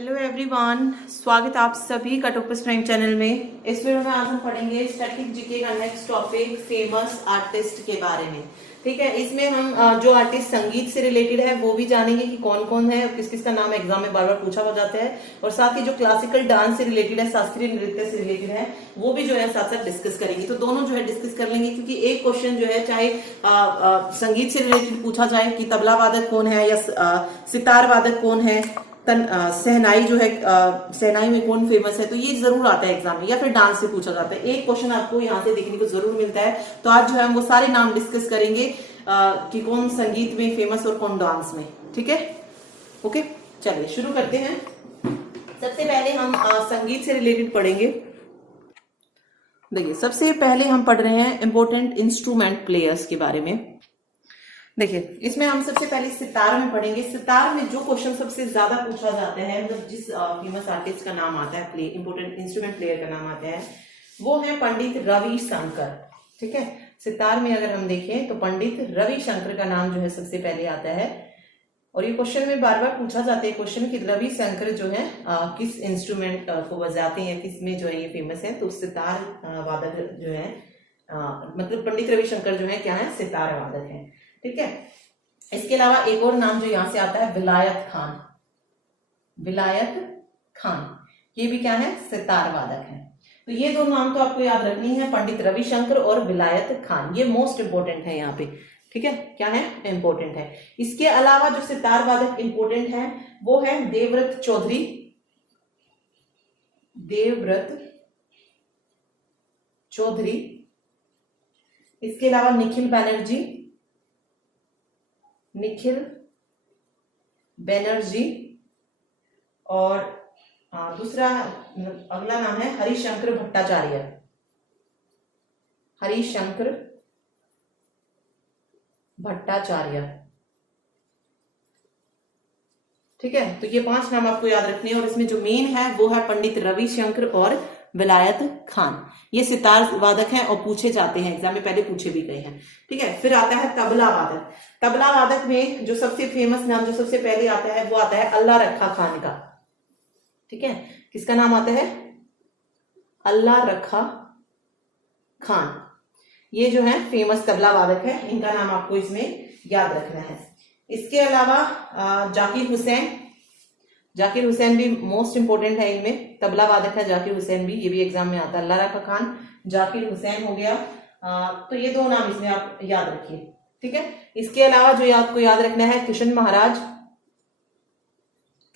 Hello everyone, स्वागत है आप सभी का टॉपर्स प्राइम चैनल में। इस वीडियो में आज हम पढ़ेंगे स्टैटिक जीके का नेक्स्ट टॉपिक फेमस आर्टिस्ट के बारे में। ठीक है, इसमें हम जो आर्टिस्ट संगीत से रिलेटेड है वो भी जानेंगे कि कौन कौन है, किस किस का नाम एग्जाम में बार बार पूछा हो जाता है, और साथ ही जो क्लासिकल डांस से रिलेटेड है, शास्त्रीय नृत्य से रिलेटेड है, वो भी जो है साथ साथ डिस्कस करेंगे। तो दोनों जो है डिस्कस कर लेंगे, क्योंकि एक क्वेश्चन जो है चाहे संगीत से रिलेटेड पूछा जाए कि तबला वादक कौन है या सितार वादक कौन है, सहनाई जो है सहनाई में कौन फेमस है, तो ये जरूर आता है एग्जाम में, या फिर डांस से पूछा जाता है। एक क्वेश्चन आपको यहाँ से देखने को जरूर मिलता है। तो आज जो है हम वो सारे नाम डिस्कस करेंगे कि कौन संगीत में फेमस और कौन डांस में। ठीक है, ओके, चलिए शुरू करते हैं। सबसे पहले हम संगीत से रिलेटेड पढ़ेंगे। देखिए, सबसे पहले हम पढ़ रहे हैं इंपॉर्टेंट इंस्ट्रूमेंट प्लेयर्स के बारे में। देखिए, इसमें हम सबसे पहले सितार में पढ़ेंगे। सितार में जो क्वेश्चन सबसे ज्यादा पूछा जाता है, मतलब जिस फेमस आर्टिस्ट का नाम आता है, इंपोर्टेंट इंस्ट्रूमेंट प्लेयर का नाम आता है, वो है पंडित रविशंकर। ठीक है, सितार में अगर हम देखें तो पंडित रविशंकर का नाम जो है सबसे पहले आता है। और ये क्वेश्चन में बार बार पूछा जाता है क्वेश्चन कि रविशंकर जो है किस इंस्ट्रूमेंट को बजाते हैं, किस में जो है ये फेमस है। तो सितार वादक जो है मतलब पंडित रविशंकर जो है क्या है, सितार वादक है। ठीक है, इसके अलावा एक और नाम जो यहां से आता है विलायत खान। विलायत खान ये भी क्या है, सितार वादक है। तो ये दो नाम तो आपको याद रखनी है, पंडित रविशंकर और विलायत खान। ये मोस्ट इंपोर्टेंट है यहाँ पे। ठीक है, क्या है, इंपोर्टेंट है। इसके अलावा जो सितार वादक इंपोर्टेंट है वो है देवव्रत चौधरी। देवव्रत चौधरी। इसके अलावा निखिल बैनर्जी। निखिल बैनर्जी। और दूसरा अगला नाम है हरिशंकर भट्टाचार्य। हरिशंकर भट्टाचार्य। ठीक है, तो ये 5 नाम आपको याद रखने हैं। और इसमें जो मेन है वो है पंडित रविशंकर और विलायत खान। ये सितार वादक हैं और पूछे जाते हैं एग्जाम में, पहले पूछे भी गए हैं। ठीक है, फिर आता है तबला वादक। तबला वादक में जो सबसे फेमस नाम जो सबसे पहले आता है वो आता है अल्लाह रखा खान का। ठीक है, किसका नाम आता है, अल्लाह रखा खान। ये जो है फेमस तबला वादक है, इनका नाम आपको इसमें याद रखना है। इसके अलावा जाकिर हुसैन। जाकिर हुसैन भी मोस्ट इंपोर्टेंट है इनमें, तबला वादक है जाकिर हुसैन भी, ये भी एग्जाम में आता है। अल्लाह रखा खान, जाकिर हुसैन हो गया। तो ये 2 नाम इसमें आप याद रखिए। ठीक है, इसके अलावा जो आपको याद रखना है किशन महाराज।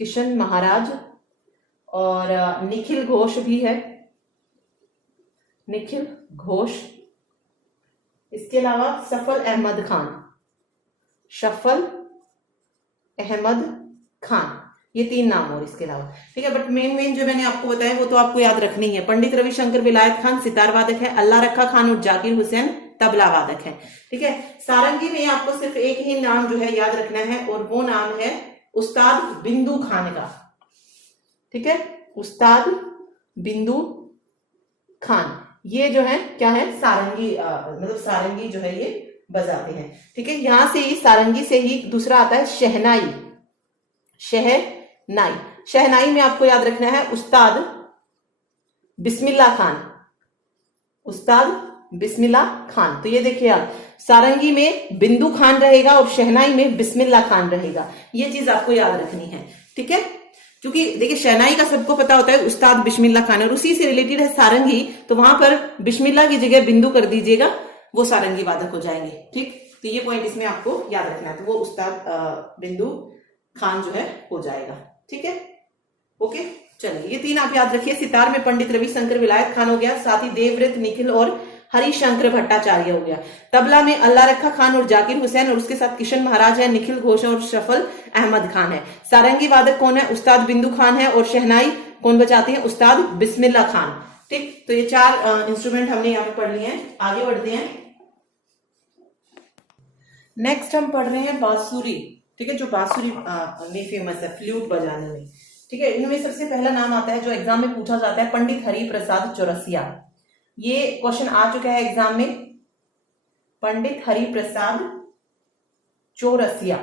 किशन महाराज और निखिल घोष भी है, निखिल घोष। इसके अलावा सफल अहमद खान। सफल अहमद खान, ये 3 नाम और इसके अलावा। ठीक है, बट मेन जो मैंने आपको बताया वो तो आपको याद रखनी है। पंडित रविशंकर विलायत खान सितार वादक है, अल्लाह रखा खान और जाकिर हुसैन तबला वादक है। ठीक है, सारंगी में आपको सिर्फ एक ही नाम जो है याद रखना है, और वो नाम है उस्ताद बिंदु खान का। ठीक है, उस्ताद बिंदु खान। ये जो है क्या है, सारंगी मतलब सारंगी जो है ये बजाते हैं। ठीक है, यहां से ही सारंगी से ही दूसरा आता है शहनाई। शहनाई। शहनाई में आपको याद रखना है उस्ताद बिस्मिल्लाह खान। उस्ताद बिस्मिल्लाह खान। तो ये देखिए आप, सारंगी में बिंदु खान रहेगा और शहनाई में बिस्मिल्लाह खान रहेगा। ये चीज आपको याद रखनी है। ठीक है, क्योंकि देखिए शहनाई का सबको पता होता है उस्ताद बिस्मिल्लाह खान, और उसी से रिलेटेड है सारंगी, तो वहां पर बिस्मिल्लाह की जगह बिंदु कर दीजिएगा, वो सारंगी वादक हो जाएंगे। ठीक, तो ये पॉइंट इसमें आपको याद रखना है। तो वो उस्ताद बिंदु खान जो है हो जाएगा। ठीक है, ओके, चलिए ये 3 आप याद रखिए। सितार में पंडित रविशंकर विलायत खान हो गया, साथ ही देवव्रत निखिल और हरिशंकर भट्टाचार्य हो गया। तबला में अल्लाह रखा खान और जाकिर हुसैन, और उसके साथ किशन महाराज है, निखिल घोष और सफल अहमद खान है। सारंगी वादक कौन है, उस्ताद बिंदु खान है, और शहनाई कौन बजाते हैं, उस्ताद बिस्मिल्लाह खान। ठीक, तो ये 4 इंस्ट्रूमेंट हमने यहाँ पे पढ़ लिए हैं। आगे बढ़ते हैं। नेक्स्ट हम पढ़ रहे हैं बांसुरी। ठीक है, जो बांसुरी में फेमस है फ्लूट बजाने में। ठीक है, इनमें सबसे पहला नाम आता है जो एग्जाम में पूछा जाता है, पंडित हरि प्रसाद चौरसिया। ये क्वेश्चन आ चुका है एग्जाम में, पंडित हरि प्रसाद चौरसिया।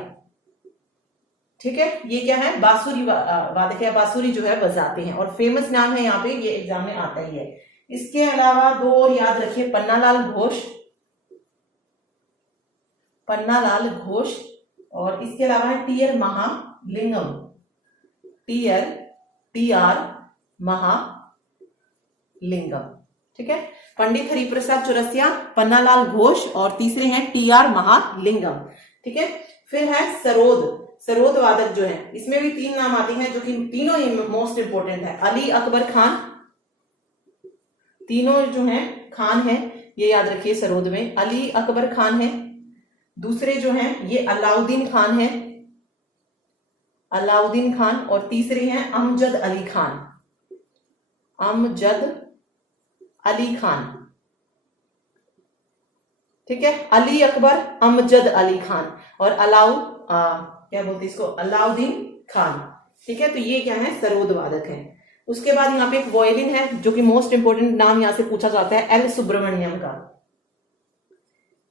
ठीक है, ये क्या है, बांसुरी वादक है, बांसुरी जो है बजाते हैं, और फेमस नाम है यहाँ पे, ये एग्जाम में आता ही है। इसके अलावा दो और याद रखिए, पन्नालाल घोष, पन्नालाल घोष, और इसके अलावा है टी.आर. महालिंगम, टी.आर. महालिंगम। ठीक है, पंडित हरिप्रसाद चौरसिया, पन्नालाल घोष, और तीसरे हैं टी.आर. महालिंगम। ठीक है, फिर है सरोद वादक जो है, इसमें भी 3 नाम आते हैं जो कि तीनों ही मोस्ट इंपोर्टेंट है। अली अकबर खान, तीनों जो हैं खान है, ये याद रखिए, सरोद में अली अकबर खान है। दूसरे जो हैं ये अलाउद्दीन खान है, अलाउद्दीन खान, और तीसरे हैं अमजद अली खान, अमजद अली खान। ठीक है, अली अकबर, अमजद अली खान, और क्या बोलते हैं इसको, अलाउद्दीन खान। ठीक है, तो ये क्या है, सरोद वादक है। उसके बाद यहाँ पे एक वायलिन है जो कि मोस्ट इंपोर्टेंट नाम यहां से पूछा जाता है, एल सुब्रमण्यम का,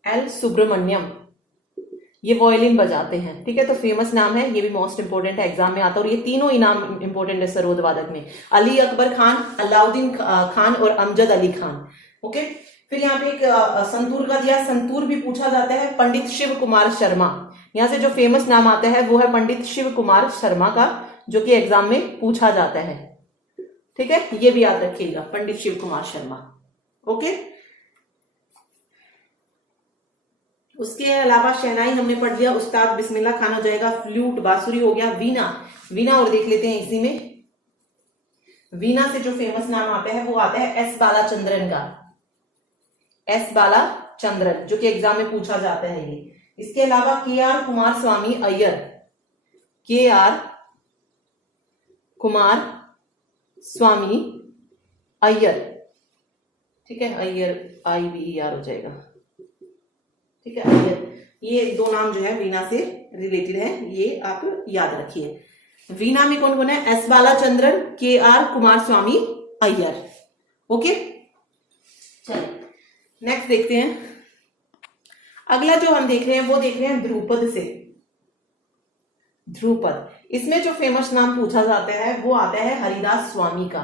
एल सुब्रमण्यम, ये वायलिन बजाते हैं। ठीक है, तो फेमस नाम है, ये भी मोस्ट इंपोर्टेंट है, एग्जाम में आता है, और ये तीनों ही नाम इंपोर्टेंट है सरोद वादक में, अली अकबर खान, अलाउद्दीन खान और अमजद अली खान। ओके, फिर यहाँ पे एक संतूर का दिया, संतूर भी पूछा जाता है, पंडित शिव कुमार शर्मा। यहाँ से जो फेमस नाम आता है वो है पंडित शिव कुमार शर्मा का, जो कि एग्जाम में पूछा जाता है। ठीक है, ये भी याद रखिएगा, पंडित शिव कुमार शर्मा। ओके, उसके अलावा शहनाई हमने पढ़ लिया, उस्ताद बिस्मिल्लाह खान हो जाएगा, फ्लूट बांसुरी हो गया, वीणा और देख लेते हैं इसी में। वीणा से जो फेमस नाम आता है वो आता है एस बालाचंद्रन का, एस बालाचंद्रन, जो कि एग्जाम में पूछा जाता है ये। इसके अलावा के.आर. कुमार स्वामी अय्यर, के.आर. कुमार स्वामी अय्यर। ठीक है, अय्यर IBER हो जाएगा। ठीक है, अय्यर, ये 2 नाम जो है वीणा से रिलेटेड है, ये आप याद रखिए। वीणा में कौन कौन है, एस बालाचंद्रन, के.आर. कुमार स्वामी अय्यर। ओके, चलिए नेक्स्ट देखते हैं। अगला जो हम देख रहे हैं वो देख रहे हैं ध्रुपद से, ध्रुपद, इसमें जो फेमस नाम पूछा जाता है वो आता है हरिदास स्वामी का,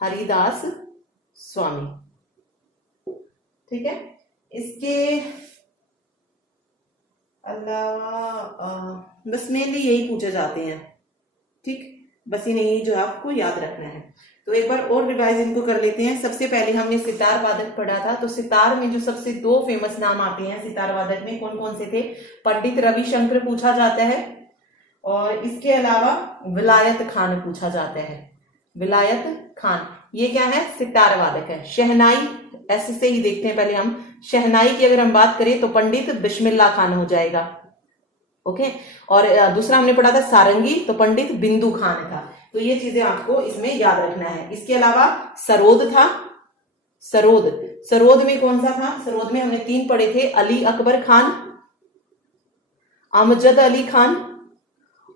हरिदास स्वामी। ठीक है, इसके अलावा बस मेनली यही पूछे जाते हैं। ठीक, बस इन्हें ही जो आपको याद रखना है। तो एक बार और रिवाइज इनको कर लेते हैं। सबसे पहले हमने सितार वादक पढ़ा था, तो सितार में जो सबसे 2 फेमस नाम आते हैं सितार वादक में, कौन कौन से थे, पंडित रविशंकर पूछा जाता है, और इसके अलावा विलायत खान पूछा जाता है, विलायत खान, ये क्या है, सितार वादक है। शहनाई, ऐसे से ही देखते हैं पहले हम, शहनाई की अगर हम बात करें तो पंडित बिस्मिल्लाह खान हो जाएगा। ओके, और दूसरा हमने पढ़ा था सारंगी, तो पंडित बिंदु खान था। तो ये चीजें आपको इसमें याद रखना है। इसके अलावा सरोद था, सरोद में कौन सा था, सरोद में हमने 3 पढ़े थे, अली अकबर खान, अमजद अली खान,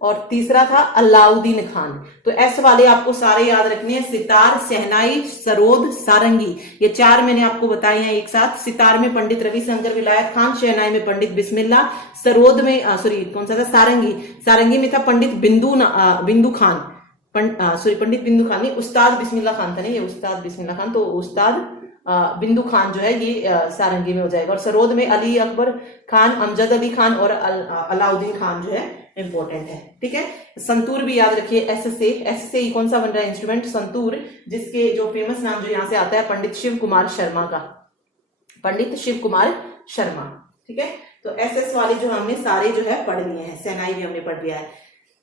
और तीसरा था अलाउद्दीन खान। तो एस वाले आपको सारे याद रखने हैं, सितार, शहनाई, सरोद, सारंगी, ये 4 मैंने आपको बताए हैं एक साथ। सितार में पंडित रविशंकर विलायत खान, शहनाई में पंडित बिस्मिल्लाह, सरोद में कौन सा था, सारंगी में था पंडित बिंदु खान, पंडित बिंदु खान नहीं, उस्ताद बिस्मिल्लाह खान था, नहीं ये उस्ताद बिस्मिल्लाह खान, तो उस्ताद बिंदु खान जो है ये सारंगी में हो जाएगा। और सरोद में अली अकबर खान, अमजद अली खान और अलाउद्दीन खान जो है इंपॉर्टेंट है। ठीक है, संतूर भी याद रखिए, एस से कौन सा बन रहा है इंस्ट्रूमेंट, संतूर, जिसके जो फेमस नाम जो यहां से आता है पंडित शिव कुमार शर्मा का, पंडित शिव कुमार शर्मा। ठीक है, तो एस वाले जो हमने सारे जो है पढ़ लिए हैं, सेनाई भी हमने पढ़ लिया है।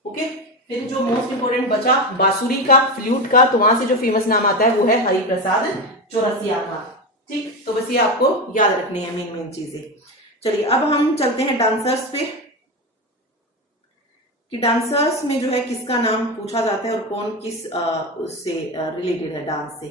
ओके, फिर जो मोस्ट इंपोर्टेंट बचा बांसुरी का, फ्लूट का, तो वहां से जो फेमस नाम आता है वो है हरिप्रसाद चौरसिया का। ठीक, तो बस ये आपको याद रखनी है मेन चीजें। चलिए अब हम चलते हैं डांसर्स पे, कि डांसर्स में जो है किसका नाम पूछा जाता है और कौन किस उससे रिलेटेड है, डांस से।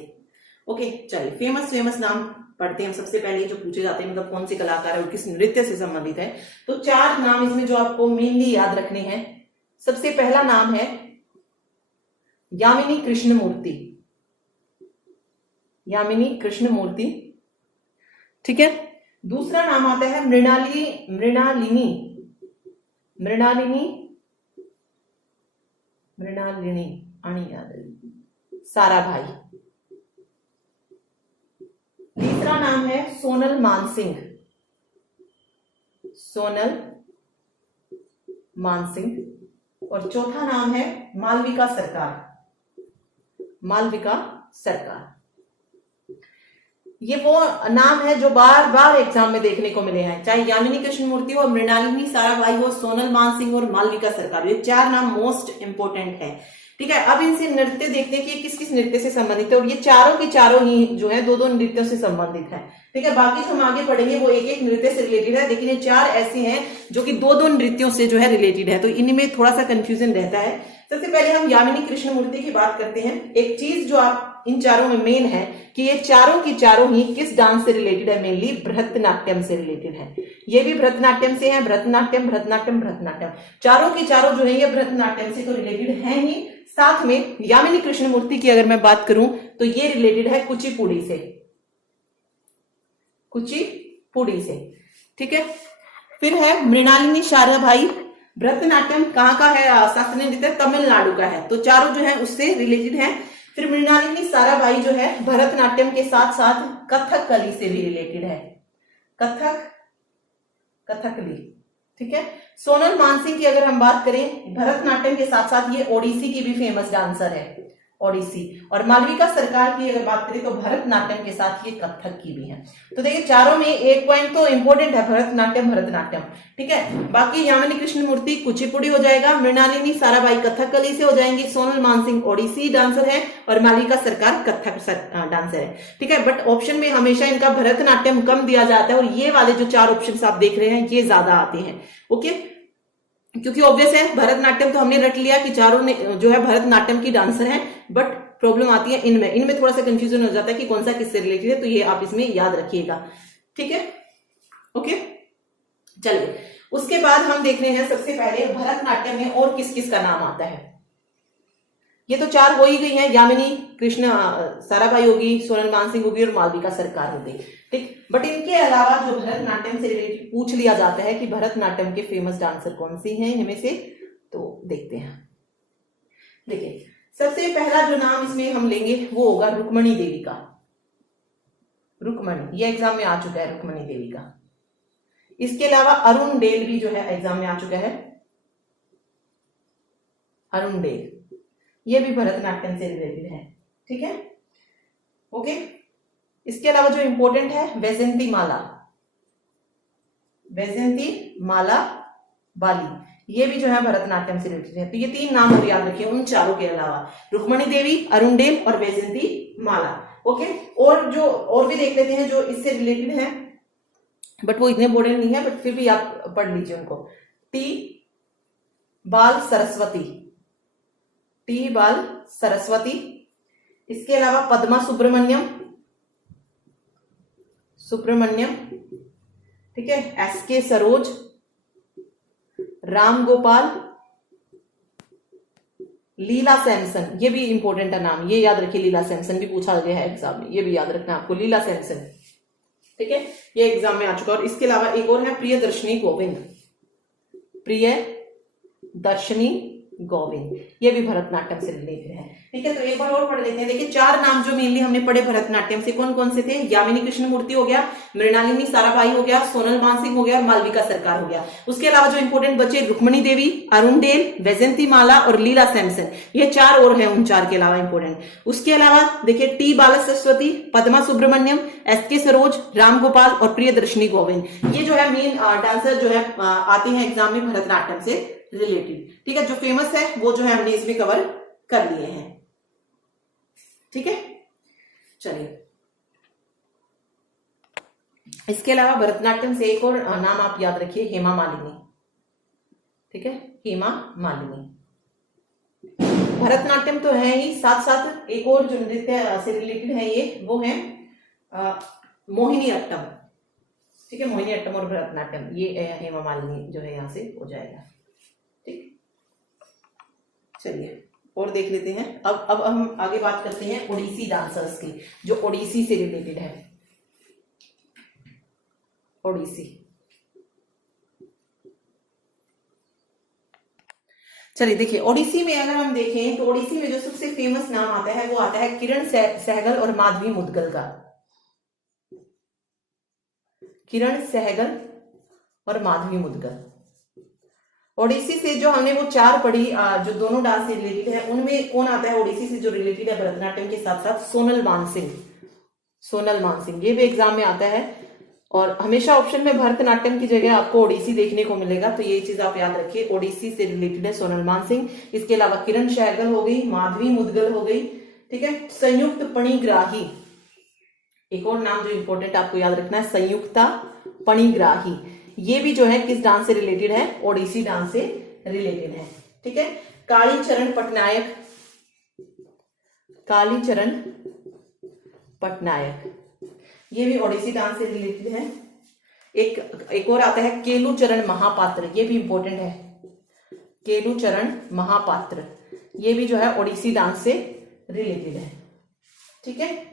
ओके, चलिए फेमस नाम पढ़ते हैं। सबसे पहले जो पूछे जाते हैं मतलब कौन से कलाकार है और किस नृत्य से संबंधित है, तो 4 नाम इसमें जो आपको मेनली याद रखने हैं। सबसे पहला नाम है यामिनी कृष्णमूर्ति, यामिनी कृष्णमूर्ति। ठीक है, दूसरा नाम आता है मृणालिनी मृणालिनी साराभाई। तीसरा नाम है सोनल मानसिंह, सोनल मानसिंह। और चौथा नाम है मालविका सरकार, मालविका सरकार। ये वो नाम है जो बार बार एग्जाम में देखने को मिले हैं, चाहे यामिनी कृष्णमूर्ति हो, मृणालिनी साराभाई हो, सोनल मानसिंह और मालविका सरकार। ये चार नाम मोस्ट इंपोर्टेंट है। ठीक है, अब इनसे नृत्य देखते हैं कि किस किस नृत्य से संबंधित है, और ये चारों के चारों ही जो है दो दो नृत्यों से संबंधित है। ठीक है, बाकी जो हम आगे पढ़ेंगे वो एक एक नृत्य से रिलेटेड है, लेकिन ये चार ऐसे हैं जो कि दो दो नृत्यों से जो है रिलेटेड है, तो इनमें थोड़ा सा कंफ्यूजन रहता है। सबसे पहले हम यामिनी कृष्णमूर्ति की बात करते हैं। एक चीज जो आप इन चारों में मेन है कि ये चारों की चारों ही किस डांस से रिलेटेड है, मेनली भरतनाट्यम से रिलेटेड है। ये भी भरतनाट्यम से है, भरतनाट्यम भरतनाट्यम भरतनाट्यम, चारों की चारों जो है ये भरतनाट्यम से तो रिलेटेड है ही। साथ में यामिनी कृष्णमूर्ति की अगर मैं बात करूं तो ये रिलेटेड है कुचिपुड़ी से, कुचिपुड़ी से। ठीक है, फिर है मृणालिनी साराभाई, भरतनाट्यम कहाँ का है, शास्त्रीय नृत्य तमिलनाडु का है, तो चारों जो है उससे रिलेटेड है। फिर मृणालिनी साराभाई जो है भरतनाट्यम के साथ साथ कथकली से भी रिलेटेड है, कथकली। ठीक है, सोनल मानसिंह की अगर हम बात करें, भरतनाट्यम के साथ साथ ये ओडिसी की भी फेमस डांसर है, ओडिसी। और मालविका सरकार की अगर बात करें तो भरतनाट्यम के साथ ये कथक की भी है। तो देखिए चारों में एक पॉइंट तो इंपॉर्टेंट है, भरतनाट्यम भरतनाट्यम। ठीक है, बाकी यामिनी कृष्णमूर्ति कुचिपुड़ी हो जाएगा, मृणालिनी साराभाई कथकली से हो जाएंगी, सोनल मानसिंह ओडिसी डांसर है और मालविका सरकार कथक डांसर है। ठीक है, बट ऑप्शन में हमेशा इनका भरतनाट्यम कम दिया जाता है, और ये वाले जो चार ऑप्शन आप देख रहे हैं ये ज्यादा आते हैं। ओके, क्योंकि ऑब्वियस है भरतनाट्यम तो हमने रट लिया कि चारों ने जो है भरतनाट्यम की डांसर हैं, बट प्रॉब्लम आती है इनमें थोड़ा सा कंफ्यूजन हो जाता है कि कौन सा किससे रिलेटेड है, तो ये आप इसमें याद रखिएगा। ठीक है, ओके, चलिए उसके बाद हम देख रहे हैं सबसे पहले भरतनाट्यम में और किस किस का नाम आता है। ये तो चार हो ही गई हैं, यामिनी कृष्ण साराभाई होगी, सोनल मानसिंह होगी और मालविका सरकार हो गई। ठीक, बट इनके अलावा जो भरतनाट्यम से रिलेटेड पूछ लिया जाता है कि भरतनाट्यम के फेमस डांसर कौन सी हैं इनमें से, तो देखते हैं। देखिए सबसे पहला जो नाम इसमें हम लेंगे वो होगा रुक्मणी देवी का। रुक्मणी, ये एग्जाम में आ चुका है, रुक्मणी देवी का। इसके अलावा अरुण डेल भी जो है एग्जाम में आ चुका है, अरुण डेल, ये भी भरतनाट्यम से रिलेटेड है। ठीक है, ओके। इसके अलावा जो इंपॉर्टेंट है वैजयंती माला, वैजयंती माला बाली, ये भी जो है भरतनाट्यम से रिलेटेड है। तो ये तीन नाम और याद रखिए उन चारों के अलावा, रुक्मणी देवी, अरुण डेल और वैजयंती माला। ओके, और जो और भी देख लेते हैं जो इससे रिलेटेड है, बट वो इतने इंपॉर्टेंट नहीं है, बट फिर भी आप पढ़ लीजिए उनको। टी बाल सरस्वती, टी बाल सरस्वती। इसके अलावा पद्मा सुब्रमण्यम, सुब्रमण्यम। ठीक है, एस के सरोज, राम गोपाल, लीला सैमसन, ये भी इंपॉर्टेंट है नाम, ये याद रखिए। लीला सैमसन भी पूछा गया है एग्जाम में, ये भी याद रखना आपको, लीला सैमसन। ठीक है, ये एग्जाम में आ चुका। और इसके अलावा एक और है प्रियदर्शनी गोविंद, प्रियदर्शनी गोविंद, ये भी भरतनाट्यम से रिलेटेड है। ठीक है, तो एक बार और पढ़ लेते हैं। देखिए चार नाम जो मेनली हमने पढ़े भरतनाट्यम से, कौन कौन से थे? यामिनी कृष्णमूर्ति हो गया, मृणालिनी साराभाई हो गया, सोनल मानसिंह हो गया और मालविका सरकार हो गया। उसके अलावा जो इंपॉर्टेंट बचे रुक्मणी देवी, अरुण डेल, वैजयंती माला और लीला सैमसन, ये चार और हैं उन चार के अलावा इंपॉर्टेंट। उसके अलावा देखिए टी बाला सरस्वती, पद्मा सुब्रमण्यम, एस के सरोज, राम गोपाल और प्रियदर्शनी गोविंद, ये जो है मेन डांसर जो है आते हैं एग्जाम में भरतनाट्यम से रिलेटेड। ठीक है, जो फेमस है वो जो है हमने इसमें कवर कर लिए हैं। ठीक है, चलिए इसके अलावा भरतनाट्यम से एक और नाम आप याद रखिए, हेमा मालिनी। ठीक है, हेमा मालिनी। भरतनाट्यम तो है ही, साथ साथ एक और जो नृत्य से रिलेटेड है ये वो है मोहिनी अट्टम। ठीक है, मोहिनी अट्टम और भरतनाट्यम, ये हेमा मालिनी जो है यहां से हो जाएगा। ठीक, चलिए और देख लेते हैं। अब हम आगे बात करते हैं ओडिसी डांसर्स की, जो ओडिसी से रिलेटेड है। ओडिसी, चलिए देखिए, ओडिसी में अगर हम देखें तो ओडिसी में जो सबसे फेमस नाम आता है वो आता है किरण सहगल और माधवी मुदगल का। किरण सहगल और माधवी मुदगल। ओडिसी से जो हमने वो 4 पढ़ी जो दोनों डांस से रिलेटेड है, उनमें कौन आता है ओडिसी से जो रिलेटेड है भरतनाट्यम के साथ साथ? सोनल मानसिंह। सोनल मानसिंह, ये भी एग्जाम में आता है और हमेशा ऑप्शन में भरतनाट्यम की जगह आपको ओडिसी देखने को मिलेगा, तो ये चीज आप याद रखिए। ओडिसी से रिलेटेड है सोनल मानसिंह। इसके अलावा किरण सहगल हो गई, माधवी मुदगल हो गई, ठीक है। संयुक्त पणिग्राही, एक और नाम जो इंपॉर्टेंट आपको याद रखना है, संयुक्ता पणिग्राही। ये भी जो है किस डांस से रिलेटेड है? ओडिसी डांस से रिलेटेड है, ठीक है। कालीचरण पटनायक, कालीचरण पटनायक, ये भी ओडिसी डांस से रिलेटेड है। एक और आता है केलुचरण महापात्र, ये भी इंपॉर्टेंट है। केलुचरण महापात्र, ये भी जो है ओडिसी डांस से रिलेटेड है, ठीक है।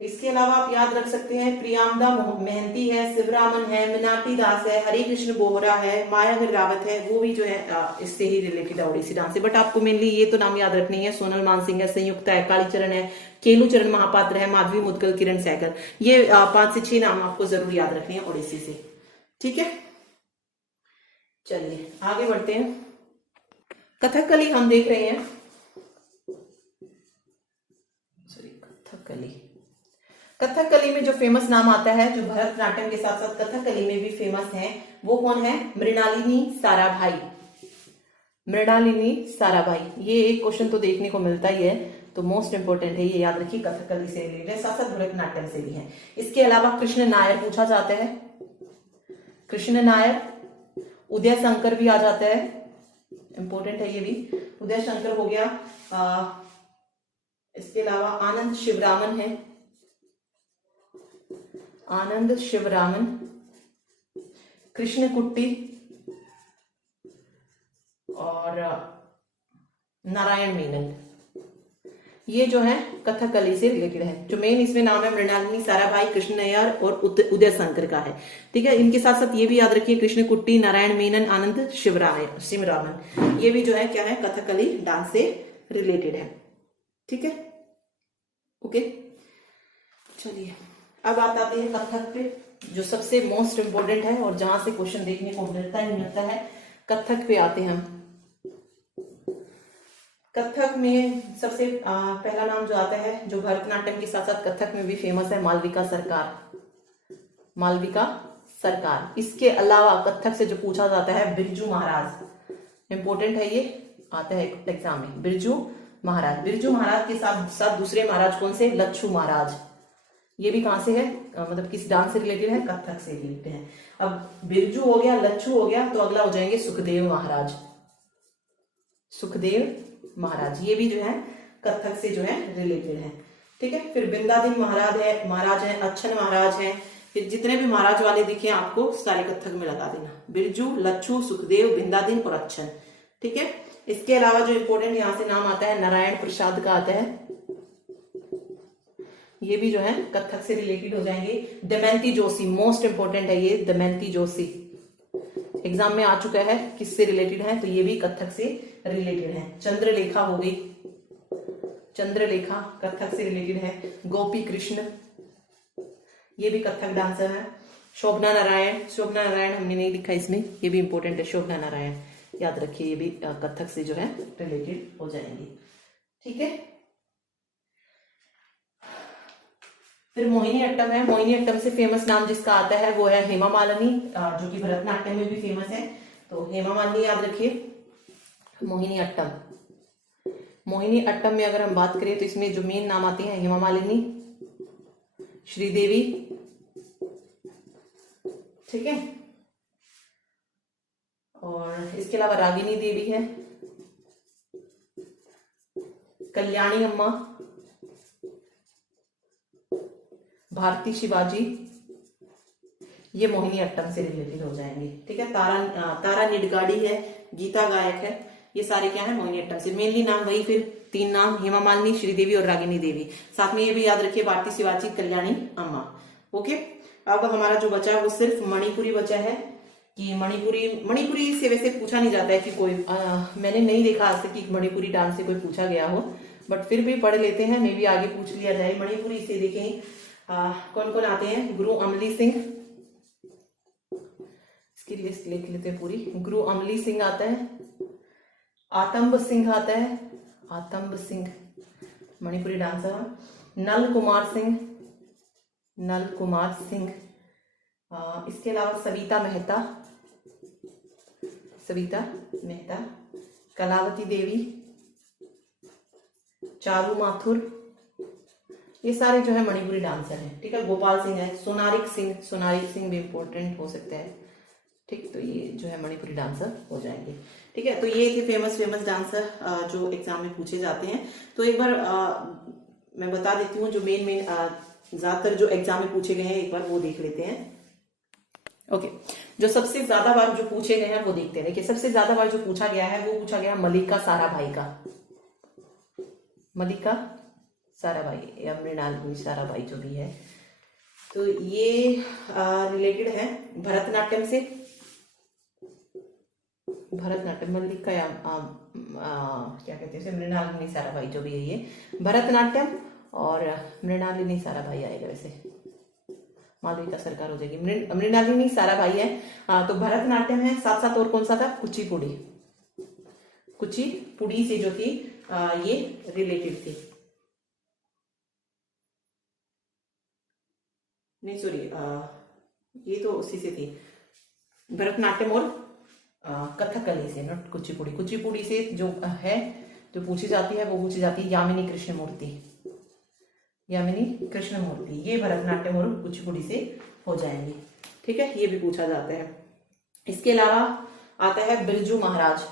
इसके अलावा आप याद रख सकते हैं प्रियामदा मेहंती है, शिवरामन है, मीनाटी दास है, हरे कृष्ण बोहरा है, माया गिरावत है, वो भी जो है इससे ही रिलेटेड है ओडिसी डांस से। बट आपको मेनली ये तो नाम याद रखनी है, सोनल मानसिंह है, संयुक्ता है, कालीचरण है, केलुचरण महापात्र है, माधवी मुदगल, किरण सहगल, ये 5 से 6 नाम आपको जरूर याद रखने हैं ओडिसी से, ठीक है। चलिए आगे बढ़ते हैं। कथकली हम देख रहे हैं, कथकली। कथकली में जो फेमस नाम आता है, जो भरतनाट्यम के साथ साथ कथकली में भी फेमस है, वो कौन है? मृणालिनी साराभाई। मृणालिनी साराभाई, ये एक क्वेश्चन तो देखने को मिलता ही है, तो मोस्ट इंपोर्टेंट है, ये याद रखिए। कथकली से रिलेटेड, साथ साथ भरतनाट्यम से भी है। इसके अलावा कृष्ण नायर पूछा जाता है, कृष्ण नायर। उदय शंकर भी आ जाता है, इंपॉर्टेंट है ये भी, उदय शंकर हो गया। इसके अलावा आनंद शिवरामन है, आनंद शिवरामन, कृष्ण कुट्टी और नारायण मेनन, ये जो है कथकली से रिलेटेड है। जो मेन इसमें नाम है मृणालिनी साराभाई, कृष्ण नैयर और उदय शंकर का है, ठीक है। इनके साथ साथ ये भी याद रखिए, कृष्ण कुट्टी, नारायण मेनन, आनंद शिवरामन, ये भी जो है क्या है? कथकली डांस से रिलेटेड है, ठीक है, ओके। चलिए अब बात आती है कथक पे, जो सबसे मोस्ट इंपोर्टेंट है और जहां से क्वेश्चन देखने को मिलता ही मिलता है। कथक पे आते हैं हम। कथक में सबसे पहला नाम जो आता है, जो भरतनाट्यम के साथ साथ कथक में भी फेमस है, मालविका सरकार। मालविका सरकार। इसके अलावा कथक से जो पूछा जाता है, बिरजू महाराज, इंपॉर्टेंट है, ये आता है एग्जाम में, बिरजू महाराज। बिरजू महाराज के साथ साथ दूसरे महाराज कौन से? लच्छू महाराज। ये भी कहां से है, मतलब किस डांस से रिलेटेड है? कथक से रिलेटेड है। अब बिरजू हो गया, लच्छू हो गया, तो अगला हो जाएंगे सुखदेव महाराज। सुखदेव महाराज, ये भी जो है कथक से जो है रिलेटेड है, ठीक है। फिर बिंदादिन महाराज है, अच्छन महाराज है, फिर जितने भी महाराज वाले दिखे आपको सारे कथक में लगा देना, बिरजू, लच्छू, सुखदेव, बिंदादिन और अच्छन, ठीक है। इसके अलावा जो इंपॉर्टेंट यहां से नाम आता है, नारायण प्रसाद का आता है, ये भी जो है कथक से रिलेटेड हो जाएंगे। दमयंती जोशी, मोस्ट इंपोर्टेंट है ये, दमयंती जोशी एग्जाम में आ चुका है, किससे रिलेटेड है? तो ये भी कथक से रिलेटेड है। चंद्रलेखा हो गई, चंद्रलेखा कथक से रिलेटेड है। गोपी कृष्ण, ये भी कथक डांसर है। शोभना नारायण, शोभना नारायण हमने नहीं लिखा इसमें, ये भी इंपॉर्टेंट है, शोभना नारायण याद रखिए, ये भी कथक से जो है रिलेटेड हो जाएंगे, ठीक है। फिर मोहिनी अट्टम है। मोहिनी अट्टम से फेमस नाम जिसका आता है वो है हेमा मालिनी, जो कि भरतनाट्यम में भी फेमस है, तो हेमा मालिनी याद रखिए। मोहिनी अट्टम, मोहिनी अट्टम में अगर हम बात करें तो इसमें जो मेन नाम आते हैं, हेमा मालिनी, श्रीदेवी, ठीक है, और इसके अलावा रागिनी देवी है, कल्याणी अम्मा, भारती शिवाजी, ये मोहिनी अट्टम से रिलेटेड हो जाएंगे, ठीक है। तारा निडगाड़ी है, गीता गायक है, ये सारे क्या है? मोहिनी अट्टम से। मेनली नाम वही, फिर 3 नाम, हेमा मालिनी, श्रीदेवी और रागिनी देवी। साथ में ये भी याद रखिए, भारती शिवाजी, कल्याणी अम्मा, ओके। अब हमारा जो बचा है वो सिर्फ मणिपुरी बचा है, कि मणिपुरी से वैसे पूछा नहीं जाता है कि कोई मैंने नहीं देखा आज तक कि मणिपुरी डांस से कोई पूछा गया हो, बट फिर भी पढ़ लेते हैं, मे भी आगे पूछ लिया जाए। मणिपुरी से देखें कौन कौन आते हैं। गुरु अमली सिंह, इसकी लिस्ट लिख लेते हैं पूरी। गुरु अमली सिंह आता है, आतंब सिंह आता है, आतंब सिंह मणिपुरी डांसर। नल कुमार सिंह, नल कुमार सिंह। इसके अलावा सविता मेहता, सविता मेहता। कलावती देवी, चारू माथुर, ये सारे जो है मणिपुरी डांसर हैं। ठीक है, गोपाल सिंह है, सोनारिक सिंह, सोनारिक सिंह भी इम्पोर्टेंट हो सकते हैं। ठीक, तो ये जो है मणिपुरी डांसर हो जाएंगे। ठीक है, तो ये थे फेमस डांसर जो एग्जाम में पूछे जाते हैं। तो एक बार मैं बता देती हूँ जो मेन ज्यादातर जो एग्जाम में पूछे गए हैं, एक बार वो देख लेते हैं। ओके, जो सबसे ज्यादा बार जो पूछे गए हैं वो देखते हैं। देखिए, सबसे ज्यादा बार जो पूछा गया है वो पूछा गया मल्लिका साराभाई का, मल्लिका साराभाई या मृणालिनी साराभाई जो भी है। तो ये रिलेटेड है भरतनाट्यम से। भरतनाट्यम, मल्लिका या क्या कहते हैं, मृणालिनी साराभाई जो भी है, ये भरतनाट्यम और मृणालिनी साराभाई आएगा। वैसे मालविका सरकार हो जाएगी, मृणालिनी साराभाई है। तो भरतनाट्यम है, साथ साथ और कौन सा था, कुचिपुड़ी, कुचिपुड़ी से जो थी ये रिलेटेड थी। नहीं सॉरी, ये तो उसी से थी, भरतनाट्यम और कथकली से, नॉट कुचिपुड़ी। कुचिपुड़ी से जो है जो पूछी जाती है वो पूछी जाती है यामिनी कृष्णमूर्ति, यामिनी कृष्णमूर्ति। ये भरतनाट्यम और कुचिपुड़ी से हो जाएंगे। ठीक है, ये भी पूछा जाता है। इसके अलावा आता है बिरजू महाराज।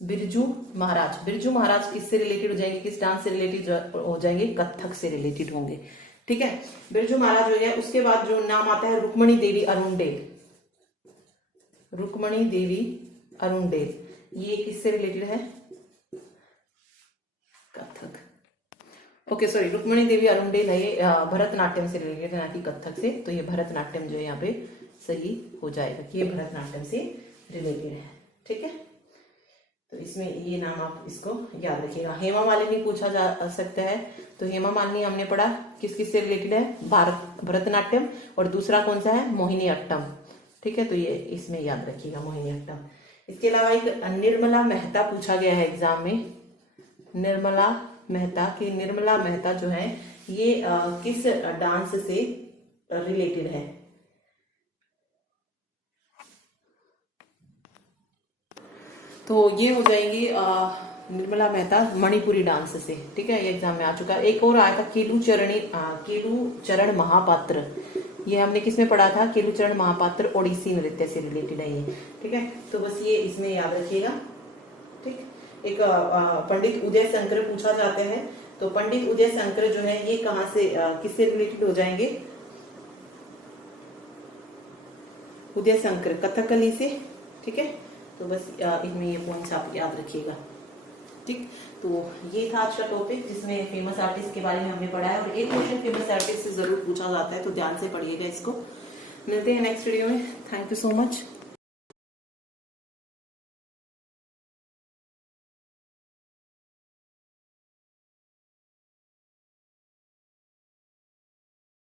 बिरजू महाराज, बिरजू महाराज किससे रिलेटेड हो जाएंगे, किस डांस से रिलेटेड हो जाएंगे, कथक से रिलेटेड होंगे। ठीक है, बिरजू महाराज हो जाए। उसके बाद जो नाम आता है रुक्मणी देवी अरुणडेल, रुक्मणी देवी अरुणडेल, ये किससे रिलेटेड है, कथक। ओके सॉरी, रुक्मणी देवी अरुणडेल है, ये भरतनाट्यम से रिलेटेड है, ना कि कथक से। तो ये भरतनाट्यम जो है यहाँ पे सही हो जाएगा कि ये भरतनाट्यम से रिलेटेड है। ठीक है, तो इसमें ये नाम आप इसको याद रखिएगा। हेमा मालिनी पूछा जा सकता है। तो हेमा मालिनी हमने पढ़ा किस किस से रिलेटेड है, भरतनाट्यम, और दूसरा कौन सा है, मोहिनी अट्टम। ठीक है, तो ये इसमें याद रखिएगा, मोहिनी अट्टम। इसके अलावा एक निर्मला मेहता पूछा गया है एग्जाम में, निर्मला मेहता की, निर्मला मेहता जो है ये किस डांस से रिलेटेड है। तो ये हो जाएंगी निर्मला मेहता मणिपुरी डांस से। ठीक है, ये एग्जाम में आ चुका है। एक और आया था केलू चरण महापात्र, ये हमने किस में पढ़ा था, केलू चरण महापात्र ओडिसी नृत्य से रिलेटेड है ये। ठीक है, तो बस ये इसमें याद रखिएगा। ठीक, एक पंडित उदय शंकर पूछा जाते हैं। तो पंडित उदय शंकर जो है ये कहाँ से किससे रिलेटेड हो जाएंगे, उदय शंकर कथकली से। ठीक है, तो बस इनमें ये पॉइंट्स आप याद रखिएगा। ठीक, तो ये था आज का टॉपिक जिसमें फेमस आर्टिस्ट के बारे में हमने पढ़ा है, और एक क्वेश्चन फेमस आर्टिस्ट से जरूर पूछा जाता है, तो ध्यान से पढ़िएगा इसको। मिलते हैं नेक्स्ट वीडियो में। Thank you so much.